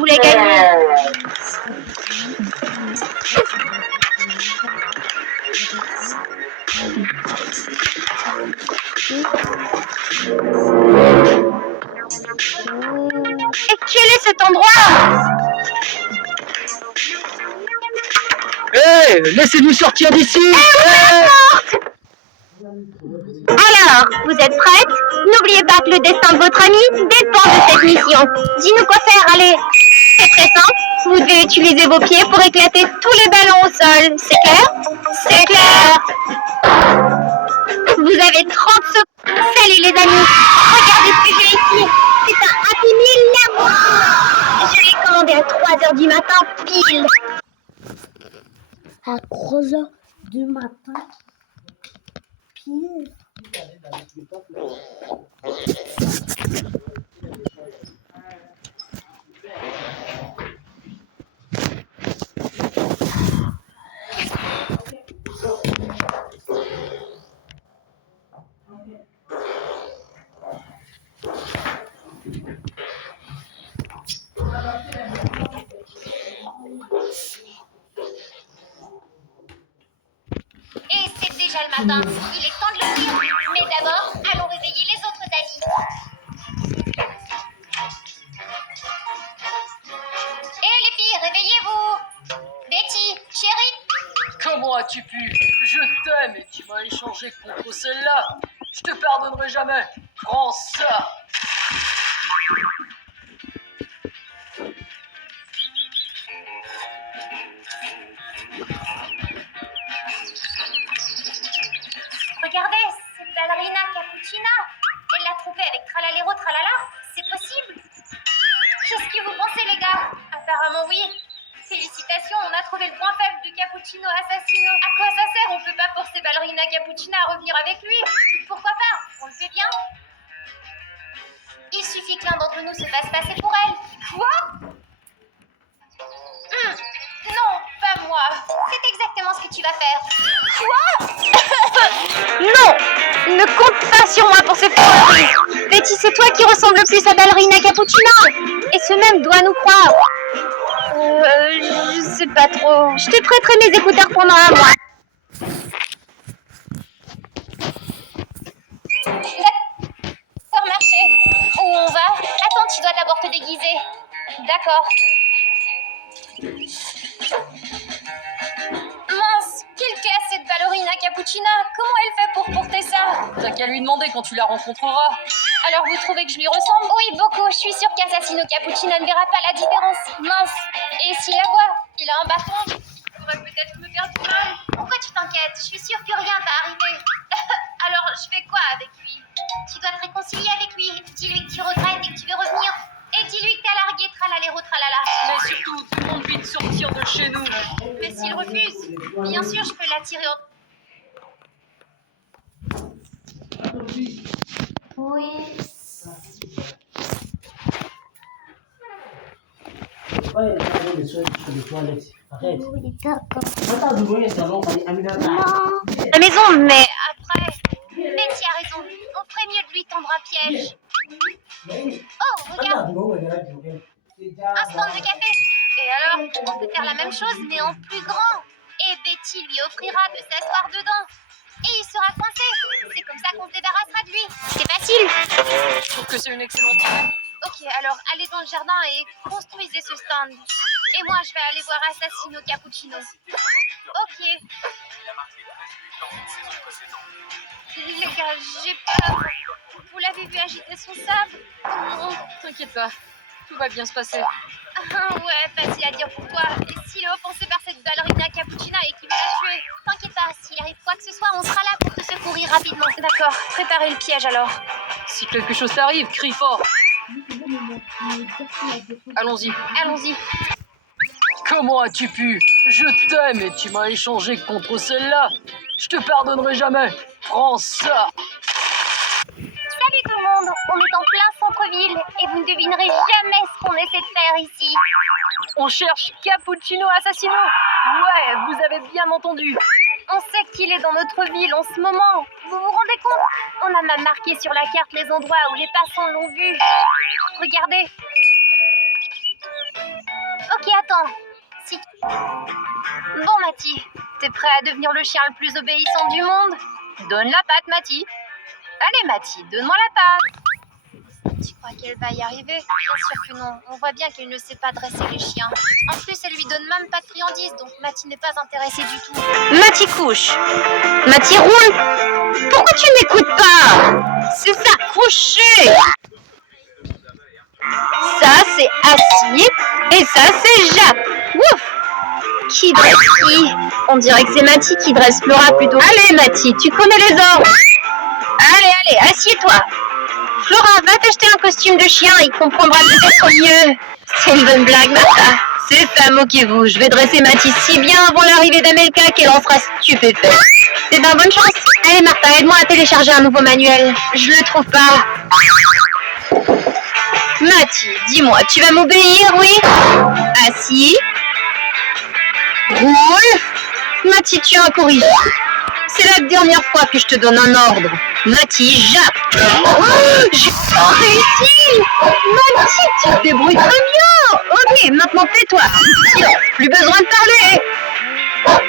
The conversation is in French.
voulais gagner. Et quel est cet endroit? Hé, laissez-nous sortir d'ici. Alors, vous êtes prête? N'oubliez pas que le destin de votre ami dépend de cette mission. Dis-nous quoi faire, allez. C'est très simple. Vous devez utiliser vos pieds pour éclater tous les ballons au sol. C'est clair? C'est clair. Vous avez 30 secondes. Salut les amis. Regardez ce que j'ai ici. C'est un Happy Meal là. Je l'ai commandé à 3h du matin pile. À 3h du matin, pile. Et c'est déjà le matin. Il est temps de le dire. Mais d'abord, allons réveiller les autres amis. Eh les filles, réveillez-vous. Betty, chérie. Comment as-tu pu? Je t'aime et tu m'as échangé contre celle-là. Je te pardonnerai jamais. Prends ça. Regardez, c'est ballerina Cappuccina. Elle l'a trouvée avec Tralalero Tralala. C'est possible? Qu'est-ce que vous pensez, les gars? Apparemment, oui. Félicitations, on a trouvé le point faible du Cappuccino Assassino. À quoi ça sert? On peut pas forcer ballerina Cappuccina à revenir avec lui. Pourquoi pas? On le fait bien. Il suffit que l'un d'entre nous se fasse passer pour elle. Quoi? Non, pas moi. C'est exactement ce que tu vas faire. Quoi? Non! Ne compte pas sur moi pour ces fourberies. Betty, c'est toi qui ressemble le plus à ballerina Cappuccina. Et ce même doit nous croire. Je sais pas trop. Je te prêterai mes écouteurs pendant un mois. D'accord, marché. Où on va? Attends, tu dois d'abord te déguiser. D'accord. Mince, quelle casse cette ballerina Cappuccina. Comment elle fait pour porter ça? T'as qu'à lui demander quand tu la rencontreras. Alors vous trouvez que je lui ressemble? Oui, beaucoup. Je suis sûre qu'Assassino Cappuccino ne verra pas la différence. Mince. Et s'il la voit, il a un bâton. Il pourrait peut-être me faire du mal. Pourquoi tu t'inquiètes? Je suis sûre que rien va arriver. Alors je fais quoi avec lui? Tu dois te réconcilier avec lui. Dis-lui que tu regrettes et que tu veux revenir. Et dis-lui que t'as largué Tralalero Tralala. Mais surtout, demande lui de sortir de chez nous. Mais s'il refuse, bien sûr je peux l'attirer au... Oui. Ouais, les toilettes. Arrête. Oui, d'accord. La La maison, mais après... Betty a raison. On ferait mieux de lui tendre un piège. Oh, regarde, un stand de café. Et alors, on peut faire la même chose, mais en plus grand. Et Betty lui offrira de s'asseoir dedans. Et il sera coincé. C'est comme ça qu'on se débarrassera de lui. C'est facile. Je trouve que c'est une excellente idée. Ok, alors allez dans le jardin et construisez ce stand. Et moi, je vais aller voir Assassino Cappuccino. Ok. Les gars, j'ai peur. Vous l'avez vu agiter son sable? Non. T'inquiète pas, tout va bien se passer. Ouais, facile à dire pour toi. Et s'il est offensé par cette ballerina Cappuccina et qu'il veut la tuer, t'inquiète pas, s'il arrive quoi que ce soit, on sera là pour te secourir rapidement. D'accord, préparez le piège alors. Si quelque chose t'arrive, crie fort. Allons-y. Allons-y. Comment as-tu pu? Je t'aime et tu m'as échangé contre celle-là. Je te pardonnerai jamais. Prends ça. Salut tout le monde, on est en plein centre-ville et vous ne devinerez jamais ce qu'on essaie de faire ici. On cherche Cappuccino Assassino. Ouais, vous avez bien entendu. On sait qu'il est dans notre ville en ce moment. Vous vous rendez compte? On a même marqué sur la carte les endroits où les passants l'ont vu. Regardez. Attends, si... Bon, Mati, t'es prêt à devenir le chien le plus obéissant du monde? Donne la patte, Mati. Allez, Mati, donne-moi la patte. Tu crois qu'elle va y arriver? Bien sûr que non. On voit bien qu'elle ne sait pas dresser les chiens. En plus, elle lui donne même pas de friandises, donc Mati n'est pas intéressée du tout. Mati couche. Mati roule. Pourquoi tu n'écoutes pas? C'est ça, coucher. Ça, c'est assis. Et ça, c'est Jacques. Ouf. Qui dresse qui? On dirait que c'est Mati qui dresse Flora plutôt. Allez, Mati, tu connais les ordres. Allez, assieds-toi. Flora, va t'acheter un costume de chien, il comprendra peut-être mieux. C'est une bonne blague, Martha. C'est ça, moquez-vous. Je vais dresser Mati si bien avant l'arrivée d'Amelka qu'elle en sera stupéfaite. C'est bien, bonne chance. Allez, Martha, aide-moi à télécharger un nouveau manuel. Je le trouve pas. Mati, dis-moi, tu vas m'obéir, oui? Assis. Roule. Mati, tu as un corrigé. C'est la dernière fois que je te donne un ordre. Mati, Jacques. Oh, j'ai pas réussi. Mati, tu te débrouilles très bien. Ok, maintenant tais-toi. Silence, plus besoin de parler.